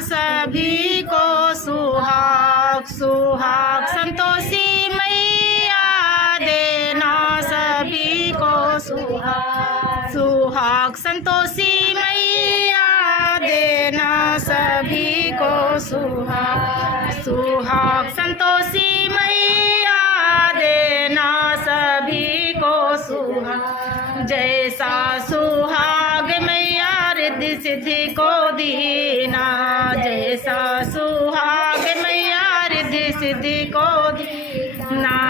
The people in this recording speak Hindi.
सभी को सुहाग सुहाग। संतोषी मैया देना सभी को सुहाग सुहाग। संतोषी मैया देना सभी को सुहाग सुहाग। संतोषी मैया देना सभी को सुहाग। जैसा सुहाग मैया रिद्धि सिद्धि को दीना, जैसा सुहाग मैया रिद्धि सिद्धि को दीना।